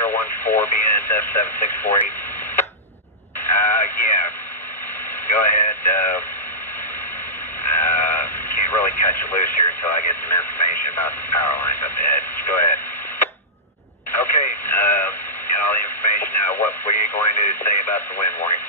BNSF 7648. Yeah. Go ahead. Can't really cut you loose here until I get some information about the power lines up ahead. Go ahead. Okay. Got all the information now. What are you going to say about the wind warning?